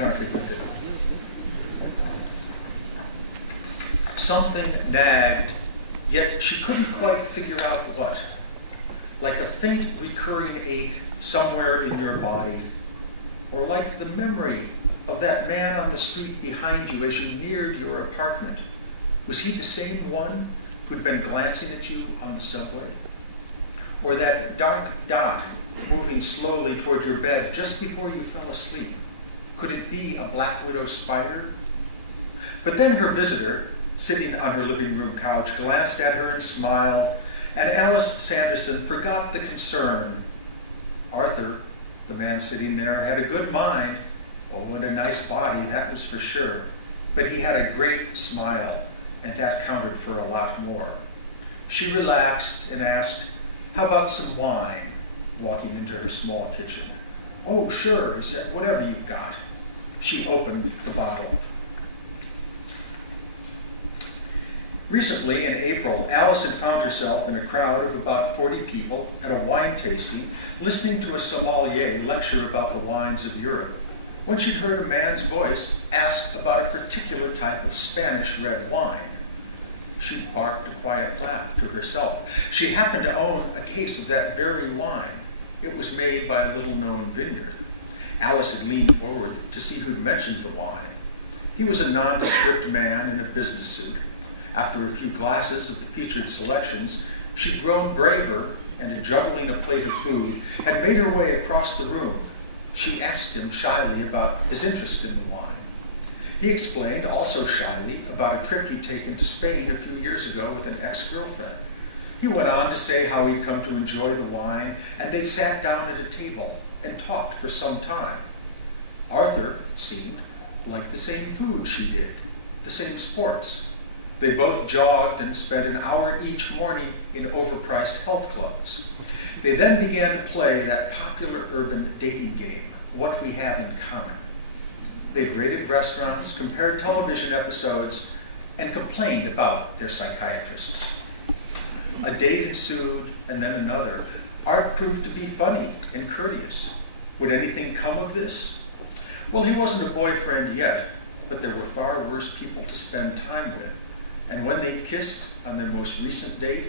contradicted. Something nagged, yet she couldn't quite figure out what. Like a faint recurring ache somewhere in your body, or like the memory of that man on the street behind you as you neared your apartment. Was he the same one who'd been glancing at you on the subway? Or that dark dot moving slowly toward your bed just before you fell asleep? Could it be a black widow spider? But then her visitor, sitting on her living room couch, glanced at her and smiled, and Alice Sanderson forgot the concern. Arthur, the man sitting there, had a good mind. Oh, and a nice body, that was for sure. But he had a great smile, and that counted for a lot more. She relaxed and asked, "How about some wine?" walking into her small kitchen. "Oh, sure," he said, "whatever you've got." She opened the bottle. Recently, in April, Alice had found herself in a crowd of about 40 people at a wine tasting, listening to a sommelier lecture about the wines of Europe, when she'd heard a man's voice ask about a particular type of Spanish red wine. She barked a quiet laugh to herself. She happened to own a case of that very wine. It was made by a little-known vineyard. Alice had leaned forward to see who'd mentioned the wine. He was a nondescript man in a business suit. After a few glasses of the featured selections, she'd grown braver and, juggling a plate of food, had made her way across the room. She asked him shyly about his interest in the wine. He explained, also shyly, about a trip he'd taken to Spain a few years ago with an ex-girlfriend. He went on to say how he'd come to enjoy the wine, and they'd sat down at a table and talked for some time. Arthur, it seemed, liked the same food she did, the same sports. They both jogged and spent an hour each morning in overpriced health clubs. They then began to play that popular urban dating game, What We Have in Common. They rated restaurants, compared television episodes, and complained about their psychiatrists. A date ensued, and then another. Art proved to be funny and courteous. Would anything come of this? Well, he wasn't a boyfriend yet, but there were far worse people to spend time with. And when they kissed on their most recent date,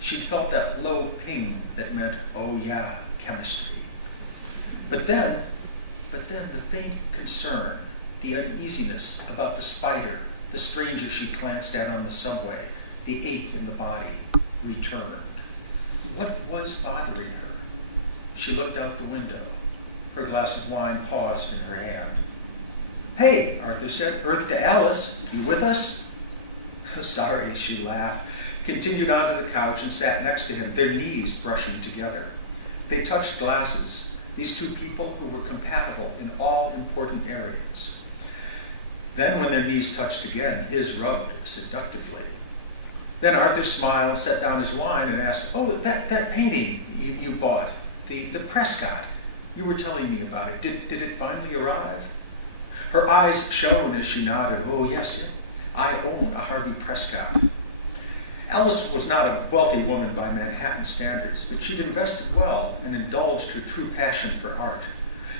she'd felt that low ping that meant, oh yeah, chemistry. But then the faint concern, the uneasiness about the spider, the stranger she glanced at on the subway, the ache in the body, returned. What was bothering her? She looked out the window. Her glass of wine paused in her hand. "Hey," Arthur said, "Earth to Alice. You with us?" "Sorry," she laughed, continued onto the couch and sat next to him, their knees brushing together. They touched glasses, these two people who were compatible in all important areas. Then when their knees touched again, his rubbed seductively. Then Arthur smiled, set down his wine, and asked, "Oh, that painting you bought, the Prescott. You were telling me about it. Did it finally arrive?" Her eyes shone as she nodded. "Oh, yes, I own a Harvey Prescott." Alice was not a wealthy woman by Manhattan standards, but she'd invested well and indulged her true passion for art.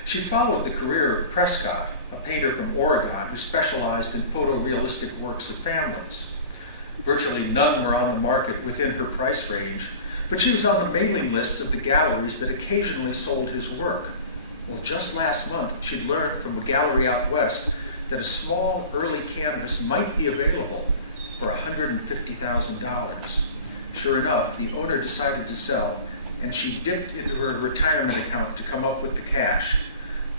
She followed the career of Prescott, a painter from Oregon who specialized in photorealistic works of families. Virtually none were on the market within her price range, but she was on the mailing lists of the galleries that occasionally sold his work. Well, just last month, she'd learned from a gallery out west that a small early canvas might be available for $150,000. Sure enough, the owner decided to sell, and she dipped into her retirement account to come up with the cash.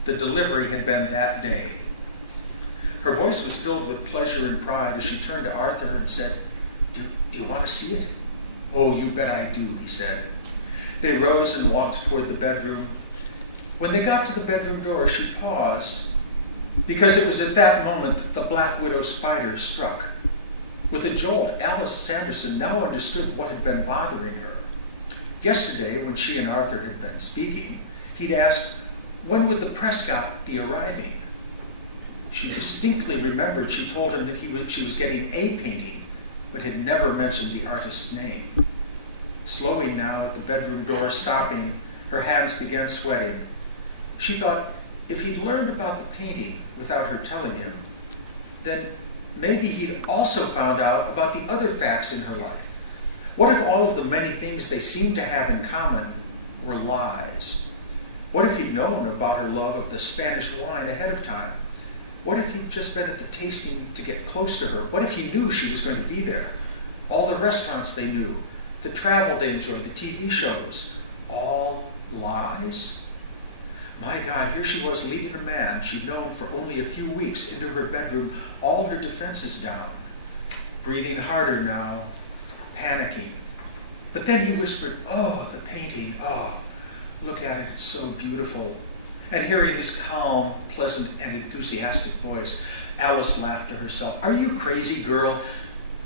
The delivery had been that day. Her voice was filled with pleasure and pride as she turned to Arthur and said, Do you want to see it?" "Oh, you bet I do," he said. They rose and walked toward the bedroom. When they got to the bedroom door, she paused, because it was at that moment that the black widow spider struck. With a jolt, Alice Sanderson now understood what had been bothering her. Yesterday, when she and Arthur had been speaking, he'd asked, when would the Prescott be arriving? She distinctly remembered she told him that she was getting a painting, but had never mentioned the artist's name. Slowing now at the bedroom door, stopping, her hands began sweating. She thought, if he'd learned about the painting with without her telling him, then maybe he'd also found out about the other facts in her life. What if all of the many things they seemed to have in common were lies? What if he'd known about her love of the Spanish wine ahead of time? What if he'd just been at the tasting to get close to her? What if he knew she was going to be there? All the restaurants they knew, the travel they enjoyed, the TV shows, all lies? My God, here she was leading a man she'd known for only a few weeks into her bedroom, all her defenses down, breathing harder now, panicking. But then he whispered, "Oh, the painting, oh, look at it, it's so beautiful." And hearing his calm, pleasant, and enthusiastic voice, Alice laughed to herself. "Are you crazy, girl?"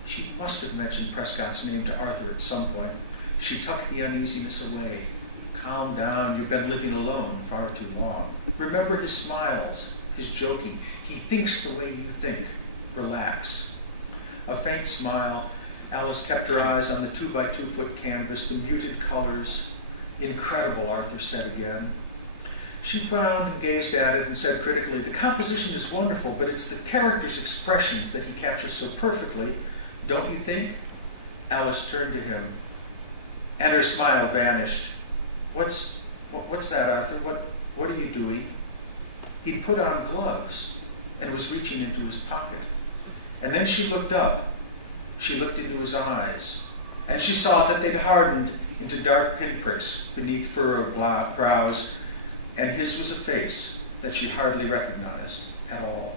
She must have mentioned Prescott's name to Arthur at some point. She tucked the uneasiness away. "Calm down, you've been living alone far too long. Remember his smiles, his joking. He thinks the way you think. Relax." A faint smile. Alice kept her eyes on the 2-by-2-foot canvas, the muted colors. "Incredible," Arthur said again. She frowned and gazed at it and said critically, "The composition is wonderful, but it's the character's expressions that he captures so perfectly, don't you think?" Alice turned to him, and her smile vanished. What's that, Arthur? What are you doing?" He'd put on gloves and was reaching into his pocket. And then she looked up. She looked into his eyes, and she saw that they'd hardened into dark pinpricks beneath furrowed brows, and his was a face that she hardly recognized at all.